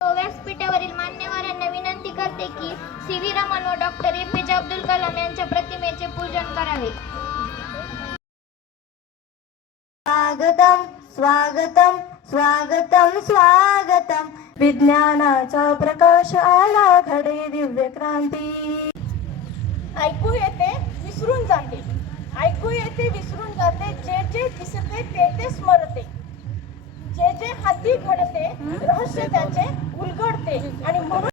व्यासपीठावरील मान्यवरांना विनंती करते की सी.व्ही. रमण व डॉक्टर ए.पी.जे. अब्दुल कलाम यांच्या प्रतिमेचे पूजन करावे. स्वागतम स्वागतम स्वागतम स्वागतम. विज्ञानाचा प्रकाश आला, घडे दिव्य क्रांती. ऐकू येते विसरून जाते, ऐकू येते विसरून जाते. जे जे दिसते ते ते स्मरते, जे जे हाती घडते रहस्य त्याचे उलगडते. आणि म्हणून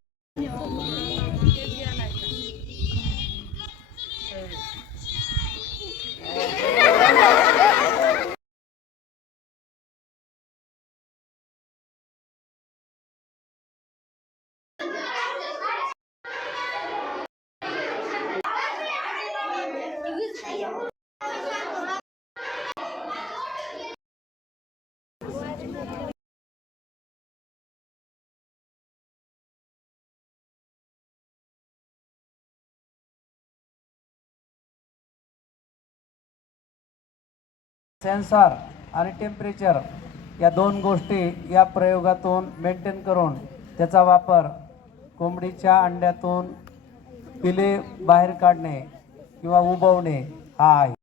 सेन्सॉर आणि टेम्परेचर या दोन गोष्टी या प्रयोगातून मेंटेन करून त्याचा वापर कोंबडीच्या अंड्यातून पिले बाहेर काढणे किंवा उबवणे हा आहे.